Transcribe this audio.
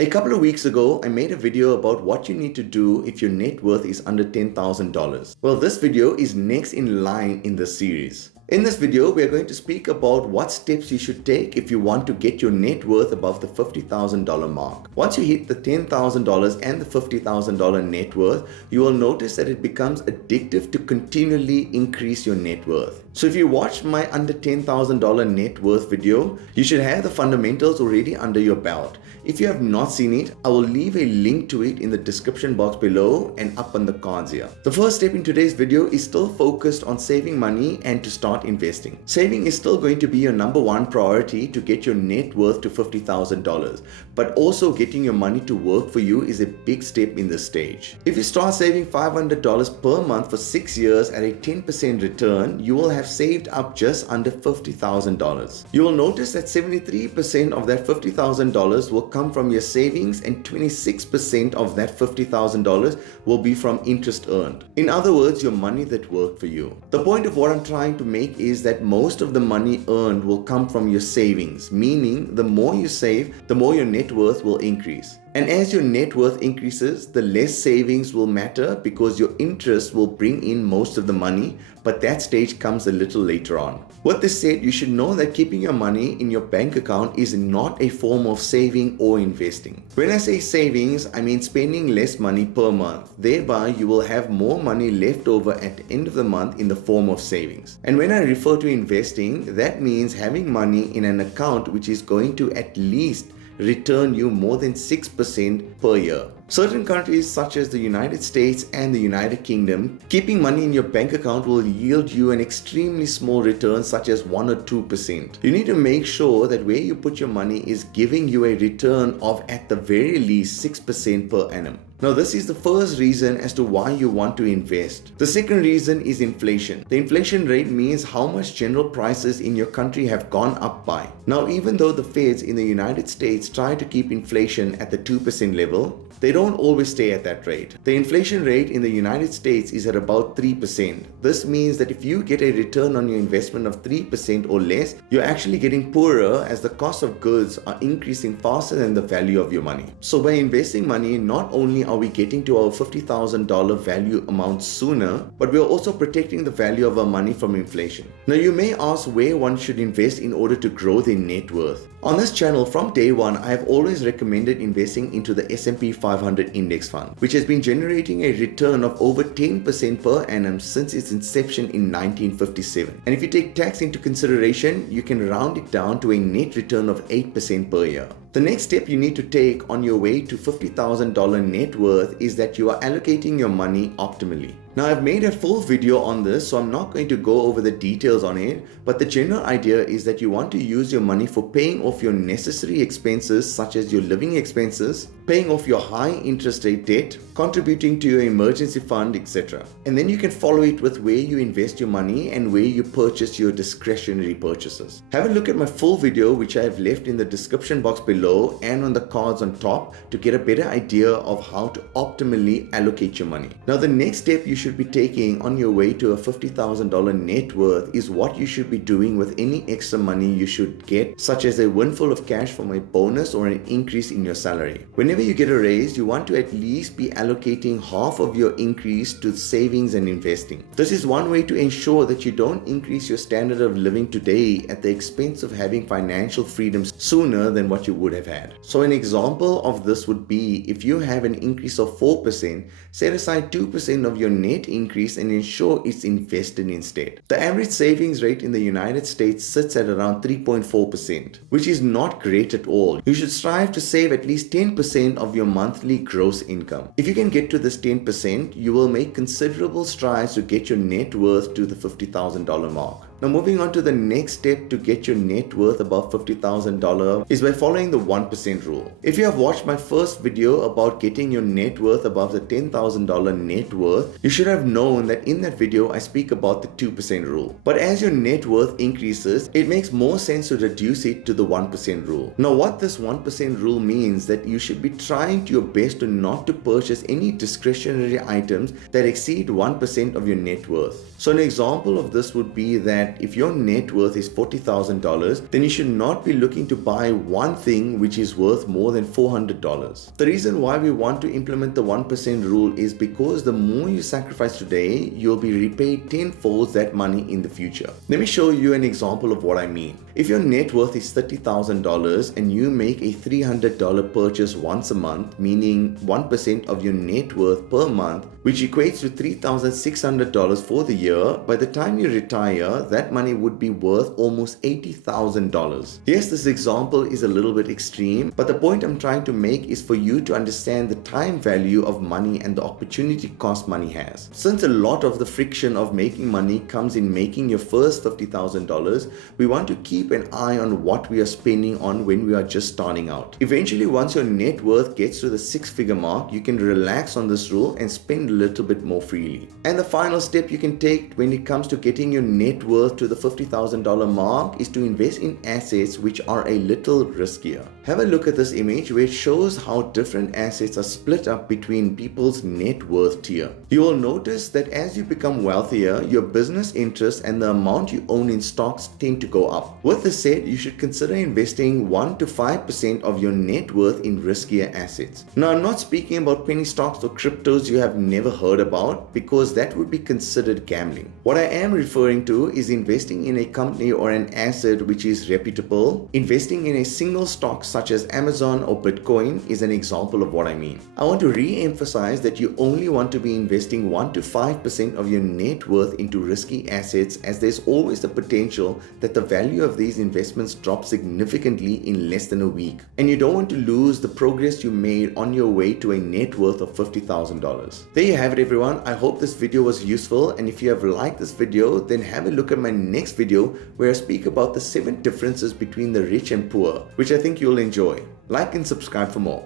A couple of weeks ago, I made a video about what you need to do if your net worth is under $10,000. Well, this video is next in line in this series. In this video, we are going to speak about what steps you should take if you want to get your net worth above the $50,000 mark. Once you hit the $10,000 and the $50,000 net worth, you will notice that it becomes addictive to continually increase your net worth. So if you watched my under $10,000 net worth video, you should have the fundamentals already under your belt. If you have not seen it, I will leave a link to it in the description box below and up on the cards here. The first step in today's video is still focused on saving money and to start investing. Saving is still going to be your number one priority to get your net worth to $50,000, but also getting your money to work for you is a big step in this stage. If you start saving $500 per month for 6 years at a 10% return, you will have saved up just under $50,000. You will notice that 73% of that $50,000 will come from your savings and 26% of that $50,000 will be from interest earned. In other words, your money that worked for you. The point of what I'm trying to make is that most of the money earned will come from your savings, meaning the more you save, the more your net worth will increase. And as your net worth increases, the less savings will matter because your interest will bring in most of the money, but that stage comes a little later on. With this said, you should know that keeping your money in your bank account is not a form of saving or investing. When I say savings, I mean spending less money per month. Thereby, you will have more money left over at the end of the month in the form of savings. And when I refer to investing, that means having money in an account which is going to at least return you more than 6% per year. Certain countries such as the United States and the United Kingdom, keeping money in your bank account will yield you an extremely small return such as 1 or 2%. You need to make sure that where you put your money is giving you a return of at the very least 6% per annum. Now, this is the first reason as to why you want to invest. The second reason is inflation. The inflation rate means how much general prices in your country have gone up by. Now, even though the Feds in the United States try to keep inflation at the 2% level, they don't always stay at that rate. The inflation rate in the United States is at about 3%. This means that if you get a return on your investment of 3% or less, you're actually getting poorer as the cost of goods are increasing faster than the value of your money. So by investing money, not only are we getting to our $50,000 value amount sooner, but we are also protecting the value of our money from inflation. Now you may ask where one should invest in order to grow their net worth. On this channel from day one, I have always recommended investing into the S&P 500 index fund, which has been generating a return of over 10% per annum since its inception in 1957. And if you take tax into consideration, you can round it down to a net return of 8% per year. The next step you need to take on your way to $50,000 net worth is that you are allocating your money optimally. Now, I've made a full video on this, so I'm not going to go over the details on it, but the general idea is that you want to use your money for paying off your necessary expenses such as your living expenses, paying off your high interest rate debt, contributing to your emergency fund, etc. And then you can follow it with where you invest your money and where you purchase your discretionary purchases. Have a look at my full video, which I have left in the description box below and on the cards on top to get a better idea of how to optimally allocate your money. Now, the next step you should be taking on your way to a $50,000 net worth is what you should be doing with any extra money you should get, such as a windfall of cash from a bonus or an increase in your salary. Whenever you get a raise, you want to at least be allocating half of your increase to savings and investing. This is one way to ensure that you don't increase your standard of living today at the expense of having financial freedom sooner than what you would have had. So an example of this would be if you have an increase of 4%, set aside 2% of your net increase and ensure it's invested instead. The average savings rate in the United States sits at around 3.4%, which is not great at all. You should strive to save at least 10% of your monthly gross income. If you can get to this 10%, you will make considerable strides to get your net worth to the $50,000 mark. Now, moving on to the next step to get your net worth above $50,000 is by following the 1% rule. If you have watched my first video about getting your net worth above the $10,000 net worth, you should have known that in that video I speak about the 2% rule. But as your net worth increases, it makes more sense to reduce it to the 1% rule. Now, what this 1% rule means that you should be trying to your best to not to purchase any discretionary items that exceed 1% of your net worth. So an example of this would be that that if your net worth is $40,000, then you should not be looking to buy one thing which is worth more than $400. The reason why we want to implement the 1% rule is because the more you sacrifice today, you'll be repaid tenfold that money in the future. Let me show you an example of what I mean. If your net worth is $30,000 and you make a $300 purchase once a month, meaning 1% of your net worth per month, which equates to $3,600 for the year, by the time you retire, that money would be worth almost $80,000. Yes, this example is a little bit extreme, but the point I'm trying to make is for you to understand the time value of money and the opportunity cost money has. Since a lot of the friction of making money comes in making your first $50,000, we want to keep an eye on what we are spending on when we are just starting out. Eventually, once your net worth gets to the six-figure mark, you can relax on this rule and spend a little bit more freely. And the final step you can take when it comes to getting your net worth to the $50,000 mark is to invest in assets which are a little riskier. Have a look at this image where it shows how different assets are split up between people's net worth tier. You will notice that as you become wealthier, your business interests and the amount you own in stocks tend to go up. With this said, you should consider investing 1 to 5% of your net worth in riskier assets. Now, I'm not speaking about penny stocks or cryptos you have never heard about, because that would be considered gambling. What I am referring to is investing in a company or an asset which is reputable. Investing in a single stock such as Amazon or Bitcoin is an example of what I mean. I want to re-emphasize that you only want to be investing 1 to 5% of your net worth into risky assets, as there's always the potential that the value of these investments drop significantly in less than a week. And you don't want to lose the progress you made on your way to a net worth of $50,000. There you have it, everyone. I hope this video was useful, and if you have liked this video, then have a look at my next video where I speak about the 7 differences between the rich and poor, which I think you'll enjoy. Like and subscribe for more.